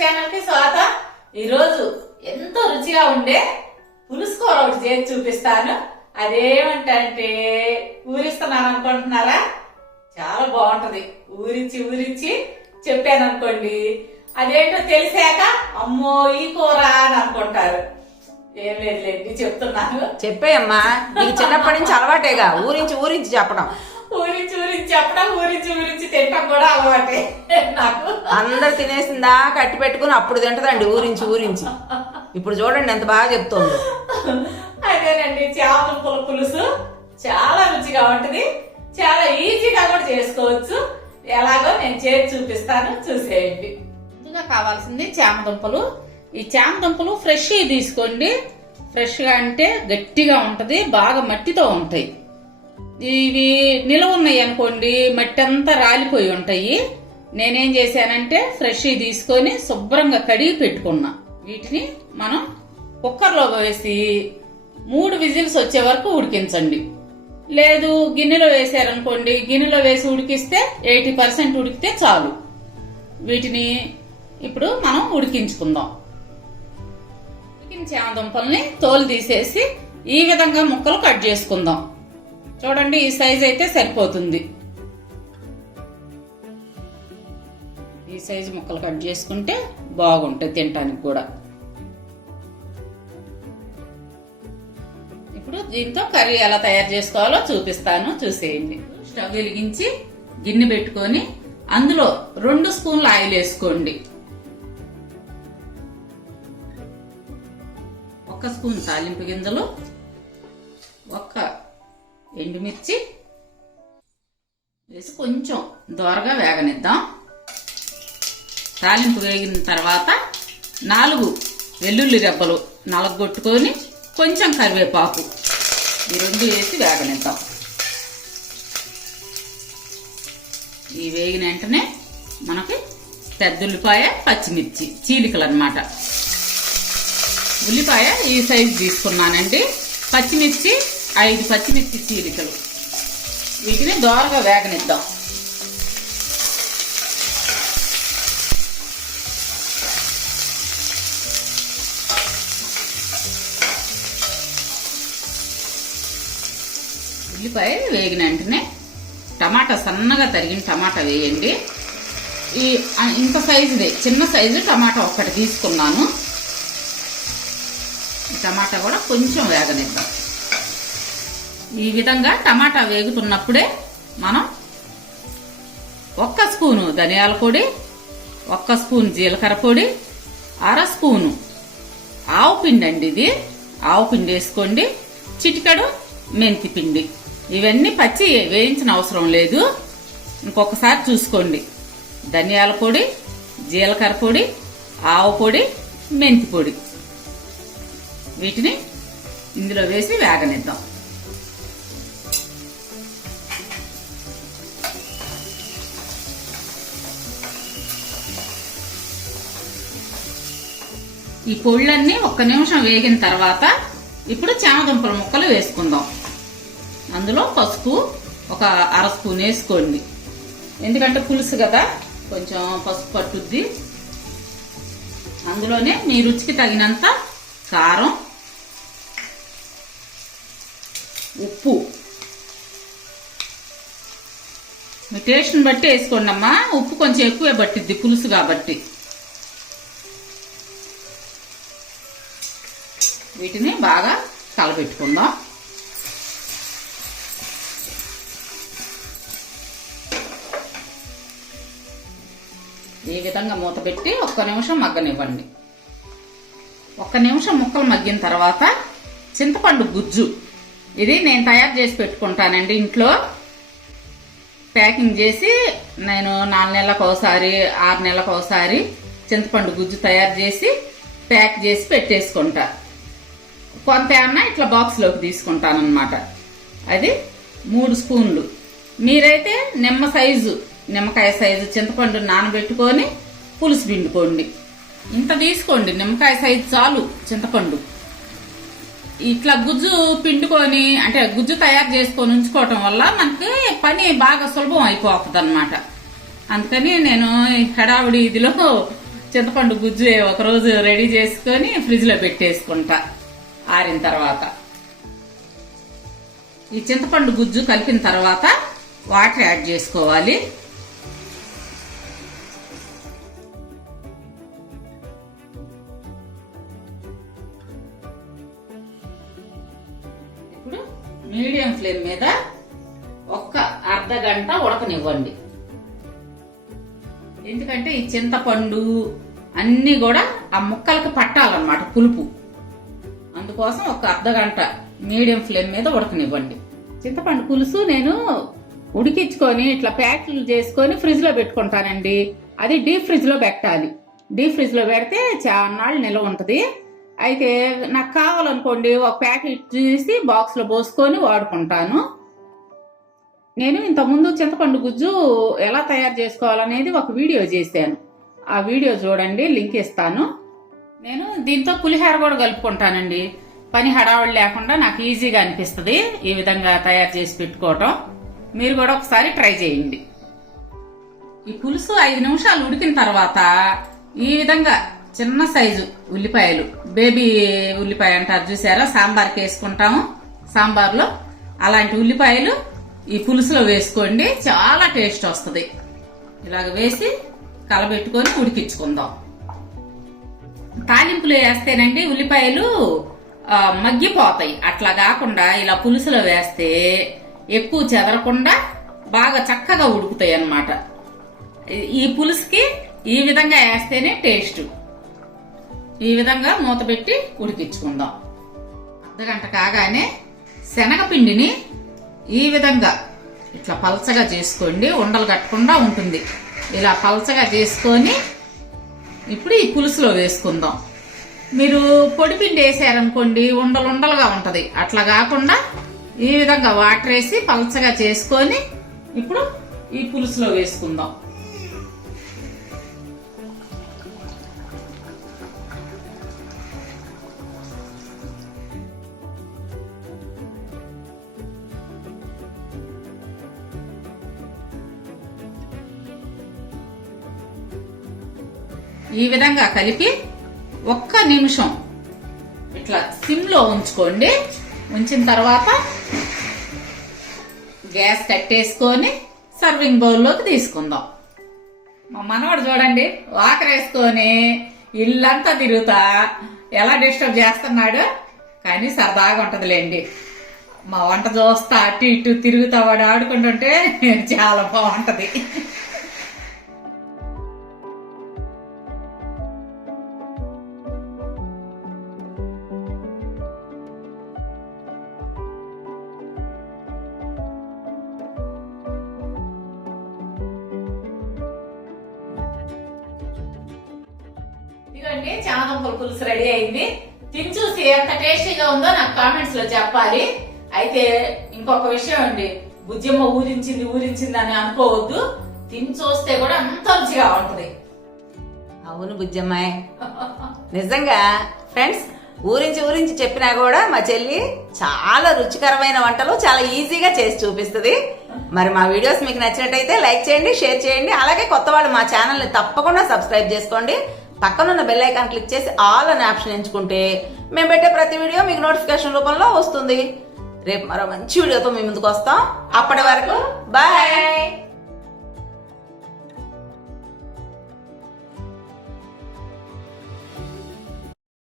ఛానల్కి స్వాగతం. ఈరోజు ఎంతో రుచిగా ఉండే పులుసు కూర ఒకటి చేసి చూపిస్తాను. అదేమంటే ఊరిస్తున్నాను అనుకుంటున్నారా? చాలా బాగుంటది. ఊరించి ఊరించి చెప్పాను అనుకోండి అదేంటో తెలిసాక అమ్మో ఈ కూర అని అనుకుంటారు. ఏం లేదులేండి చెప్తున్నాను. చెప్పేయమ్మా నీకు చిన్నప్పటి నుంచి అలవాటేగా. ఊరించి ఊరించి చెప్పడం. ఊరించి ఊరించి చెప్పడం ఊరించి ఊరించి తినడం కూడా అలవాటే. నాకు. అందరు తినేసిందా కట్టి పెట్టుకుని అప్పుడు తింటదండి ఊరించి ఊరించి. ఇప్పుడు చూడండి ఎంత బాగా చెప్తోంది. అదేనండి చేపల పులుసు చాలా రుచిగా ఉంటది. చాలా ఈజీగా కూడా చేసుకోవచ్చు. ఎలాగో నేను చేసి చూపిస్తాను చూసేయండి. ముందుగా కావాల్సింది చామదుంపలు. ఈ చామదుంపలు ఫ్రెష్ తీసుకోండి. ఫ్రెష్గా అంటే గట్టిగా ఉంటది బాగా మట్టితో ఉంటాయి. ఇవి నిలవ ఉన్నాయి అనుకోండి మట్టి అంతా రాలిపోయి ఉంటాయి. నేనేం చేశానంటే ఫ్రెష్ తీసుకొని శుభ్రంగా కడిగి పెట్టుకున్నా. వీటిని మనం కుక్కర్లో వేసి మూడు విజిల్స్ వచ్చే వరకు ఉడికించండి. లేదు గిన్నెలో వేసారనుకోండి గిన్నెలో వేసి ఉడికిస్తే ఎయిటీ పర్సెంట్ ఉడికితే చాలు. వీటిని ఇప్పుడు మనం ఉడికించుకుందాం. ఉడికించే దుంపల్ని తోలు తీసేసి ఈ విధంగా ముక్కలు కట్ చేసుకుందాం. చూడండి ఈ సైజ్ అయితే సరిపోతుంది. ఈ సైజు ముక్కలు కట్ చేసుకుంటే బాగుంటుంది తినటానికి కూడా. ఇప్పుడు దీంతో కర్రీ ఎలా తయారు చేసుకోవాలో చూపిస్తాను చూసేయండి. స్టవ్ వెలిగించి గిన్నె పెట్టుకొని అందులో రెండు స్పూన్లు ఆయిల్ వేసుకోండి. ఒక స్పూన్ తాలింపు గింజలు ఒక్క ఎండుమిర్చి వేసి కొంచెం దోరగా వేగనిద్దాం. తాలింపు వేగిన తర్వాత నాలుగు వెల్లుల్లి రెబ్బలు నలగొట్టుకొని కొంచెం కరివేపాకు ఈ రెండు వేసి వేగనిద్దాం. ఈ వేగిన వెంటనే మనకి పెద్ద ఉల్లిపాయ పచ్చిమిర్చి చీలికలు అనమాట ఉల్లిపాయ ఈ సైజు తీసుకున్నానండి. పచ్చిమిర్చి ఐదు పచ్చిమిర్చి చీలికలు. వీటిని దోరగా వేగనిద్దాం. ఉల్లిపాయ వేగిన వెంటనే టమాటా సన్నగా తరిగిన టమాటా వేయండి. ఈ ఇంత సైజుదే చిన్న సైజు టమాటా ఒక్కటి తీసుకున్నాను. టమాటా కూడా కొంచెం వేగనిద్దాం. ఈ విధంగా టమాటా వేగుతున్నప్పుడే మనం ఒక్క స్పూను ధనియాల పొడి ఒక్క స్పూన్ జీలకర్ర పొడి అర స్పూను ఆవు పిండి అండి ఇది. ఆవు పిండి వేసుకోండి. చిటికడు మెంతి పిండి. ఇవన్నీ పచ్చి వేయించిన అవసరం లేదు. ఇంకొకసారి చూసుకోండి. ధనియాల పొడి జీలకర్ర పొడి ఆవు పొడి మెంతి పొడి. వీటిని ఇందులో వేసి వేగనిద్దాం. ఈ పొళ్ళన్నీ ఒక్క నిమిషం వేగిన తర్వాత ఇప్పుడు చామదుంపల ముక్కలు వేసుకుందాం. అందులో పసుపు ఒక అర స్పూన్ వేసుకోండి. ఎందుకంటే పులుసు కదా కొంచెం పసుపు పట్టుద్ది. అందులోనే మీ రుచికి తగినంత కారం ఉప్పు. మీ టేస్ట్ని బట్టి వేసుకోండి అమ్మా ఉప్పు కొంచెం ఎక్కువే పట్టిద్ది పులుసు కాబట్టి. వీటిని బాగా కలపెట్టుకుందాం ఈ విధంగా మూత పెట్టి ఒక్క నిమిషం మగ్గనివ్వండి. ఒక్క నిమిషం ముక్కలు మగ్గిన తర్వాత చింతపండు గుజ్జు. ఇది నేను తయారు చేసి పెట్టుకుంటానండి ఇంట్లో. ప్యాకింగ్ చేసి నేను నాలుగు నెలలకు ఒకసారి ఆరు నెలలకు ఒకసారి చింతపండు గుజ్జు తయారు చేసి ప్యాక్ చేసి పెట్టేసుకుంటా. కొంత ఏమన్నా ఇట్లా బాక్స్లోకి తీసుకుంటాను అనమాట అది మూడు స్పూన్లు. మీరైతే నిమ్మ సైజు నిమ్మకాయ సైజు చింతపండు నానబెట్టుకొని పులుసు పిండుకోండి. ఇంత తీసుకోండి నిమ్మకాయ సైజు చాలు చింతపండు. ఇట్లా గుజ్జు పిండుకొని అంటే గుజ్జు తయారు చేసుకొని ఉంచుకోవటం వల్ల మనకి పని బాగా సులభం అయిపోతుంది అనమాట అందుకని నేను హడావుడి ఇదిలో చింతపండు గుజ్జు ఒక రోజు రెడీ చేసుకొని ఫ్రిడ్జ్లో పెట్టేసుకుంటాను పెట్టేసుకుంటా. ఆరిన తర్వాత. ఈ చింతపండు గుజ్జు కలిపిన తర్వాత వాటర్ యాడ్ చేసుకోవాలి. ఇప్పుడు మీడియం ఫ్లేమ్ మీద ఒక్క అర్ధ గంట ఉడకనివ్వండి. ఎందుకంటే ఈ చింతపండు అన్నీ కూడా ఆ ముక్కలకి పట్టాలన్నమాట పులుపు. అందుకోసం ఒక అర్ధ గంట మీడియం ఫ్లేమ్ మీద ఉడకనివ్వండి. చింతపండు పులుసు నేను ఉడికించుకొని ఇట్లా ప్యాక్లు చేసుకొని ఫ్రిడ్జ్లో పెట్టుకుంటానండి. అది డీప్ ఫ్రిడ్జ్లో పెట్టాలి. డీప్ ఫ్రిడ్జ్లో పెడితే చాలా నిల్వ ఉంటుంది. అయితే నాకు కావాలనుకోండి ఒక ప్యాకెట్ తీసి బాక్స్లో పోసుకొని వాడుకుంటాను. నేను ఇంతకుముందు చింతపండు గుజ్జు ఎలా తయారు చేసుకోవాలనేది ఒక వీడియో చేశాను. ఆ వీడియో చూడండి లింక్ ఇస్తాను. నేను దీంతో పులిహోర కూడా కలుపుకుంటానండి. పని హడావుడు లేకుండా నాకు ఈజీగా అనిపిస్తుంది ఈ విధంగా తయారు చేసి పెట్టుకోవటం. మీరు కూడా ఒకసారి ట్రై చేయండి. ఈ పులుసు ఐదు నిమిషాలు ఉడికిన తర్వాత ఈ విధంగా చిన్న సైజు ఉల్లిపాయలు బేబీ ఉల్లిపాయ అంటారు చూసారా? సాంబార్కి వేసుకుంటాము సాంబార్లో. అలాంటి ఉల్లిపాయలు ఈ పులుసులో వేసుకోండి. చాలా టేస్ట్ వస్తుంది. ఇలాగ వేసి కలబెట్టుకొని ఉడికించుకుందాం. తాలింపులో వేస్తేనండి ఉల్లిపాయలు మగ్గిపోతాయి. అట్లా కాకుండా ఇలా పులుసులో వేస్తే ఎక్కువ చెదరకుండా బాగా చక్కగా ఉడుకుతాయి అన్నమాట. ఈ- ఈ పులుసుకి ఈ విధంగా వేస్తేనే టేస్ట్. ఈ విధంగా మూత పెట్టి ఉడికించుకుందాం. అర్ధగంట కాగానే శనగపిండిని ఈ విధంగా ఇట్లా పలచగా చేసుకోండి. ఉండలు కట్టకుండా ఉంటుంది. ఇలా పలచగా చేసుకొని ఇప్పుడు ఈ పులుసులో వేసుకుందాం. మీరు పొడిపిండి వేసారనుకోండి ఉండలు ఉండలుగా ఉంటుంది. అట్లా కాకుండా ఈ విధంగా వాటర్ వేసి పలచగా చేసుకొని ఇప్పుడు ఈ పులుసులో వేసుకుందాం. ఈ విధంగా కలిపి ఒక్క నిమిషం ఇట్లా సిమ్లో ఉంచుకోండి. ఉంచిన తర్వాత గ్యాస్ కట్టేసుకొని సర్వింగ్ బౌల్లోకి తీసుకుందాం. మా మనవాడు చూడండి వాకరేసుకొని ఇల్లంతా తిరుగుతా. ఎలా డిస్టర్బ్ చేస్తున్నాడు? కానీ సరదాగా ఉంటుందిలేండి. మా వంట చూస్తా అటు ఇటు తిరుగుతా వాడు ఆడుకుంటుంటే చాలా బాగుంటుంది. ఇదిగోండి చామదుంపల పులుసు రెడీ అయింది. తిని చూసి ఎంత టేస్టీగా ఉందో నాకు కామెంట్స్లో చెప్పాలి. అయితే ఇంకొక విషయం అండి. బుజ్జమ్మ ఊరించింది ఊరించింది అని అనుకోవద్దు. తిని చూస్తే కూడా అంత రుచిగా ఉంటది. అవును బుజ్జమ్మాయి. నిజంగా ఫ్రెండ్స్ ఊరించి ఊరించి చెప్పినా కూడా మా చెల్లి చాలా రుచికరమైన వంటలు చాలా ఈజీగా చేసి చూపిస్తుంది. మరి మా వీడియోస్ మీకు నచ్చినట్టయితే లైక్ చేయండి షేర్ చేయండి. అలాగే కొత్త వాళ్ళు మా ఛానల్ని తప్పకుండా సబ్స్క్రైబ్ చేసుకోండి. పక్కనున్న బెల్ ఐకాన్ క్లిక్ చేసి ఆల్ అనే ఆప్షన్ ఎంచుకుంటే మేము పెట్టే ప్రతి వీడియో మీకు నోటిఫికేషన్ రూపంలో వస్తుంది. రేపు మరో మంచి వీడియోతో మీ ముందుకు వస్తాం. అప్పటి వరకు బాయ్